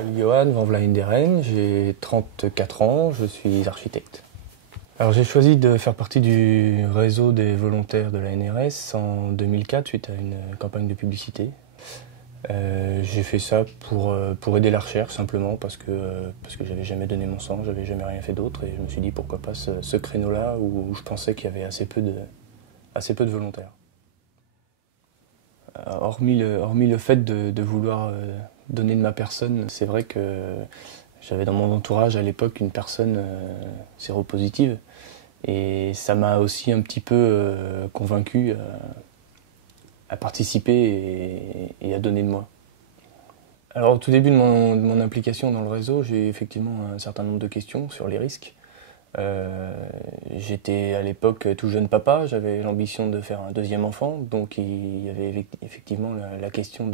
m'appelle Johan van Vlaenderen, j'ai 34 ans, je suis architecte. Alors j'ai choisi de faire partie du réseau des volontaires de la NRS en 2004 suite à une campagne de publicité. J'ai fait ça pour aider la recherche simplement parce que j'avais jamais donné mon sang, j'avais jamais rien fait d'autre et je me suis dit pourquoi pas ce créneau-là où je pensais qu'il y avait assez peu de volontaires. Hormis le fait de vouloir donner de ma personne, c'est vrai que j'avais dans mon entourage à l'époque une personne séropositive et ça m'a aussi un petit peu convaincu à participer et à donner de moi. Alors au tout début de mon implication dans le réseau, j'ai effectivement un certain nombre de questions sur les risques. J'étais à l'époque tout jeune papa, j'avais l'ambition de faire un deuxième enfant, donc il y avait effectivement la question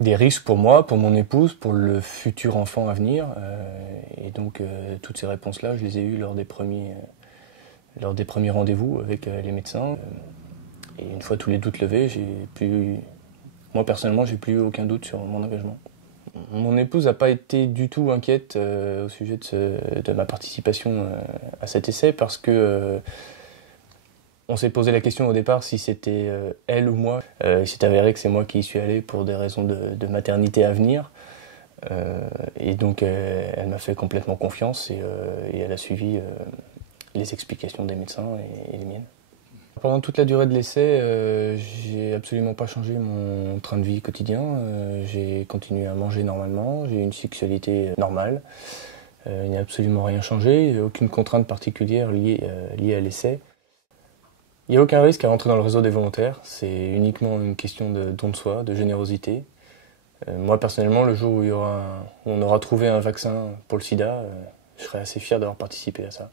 des risques pour moi, pour mon épouse, pour le futur enfant à venir. Et donc toutes ces réponses-là, je les ai eues lors des premiers rendez-vous avec les médecins. Et une fois tous les doutes levés, moi personnellement, j'ai plus eu aucun doute sur mon engagement. Mon épouse n'a pas été du tout inquiète au sujet de ma participation à cet essai parce que on s'est posé la question au départ si c'était elle ou moi. Il s'est avéré que c'est moi qui y suis allé pour des raisons de maternité à venir. Et donc elle m'a fait complètement confiance et elle a suivi les explications des médecins et les miennes. Pendant toute la durée de l'essai, j'ai absolument pas changé mon train de vie quotidien. J'ai continué à manger normalement, j'ai une sexualité normale. Il n'y a absolument rien changé, il n'y a aucune contrainte particulière liée à l'essai. Il n'y a aucun risque à rentrer dans le réseau des volontaires, c'est uniquement une question de don de soi, de générosité. Moi personnellement, le jour où on aura trouvé un vaccin pour le sida, je serai assez fier d'avoir participé à ça.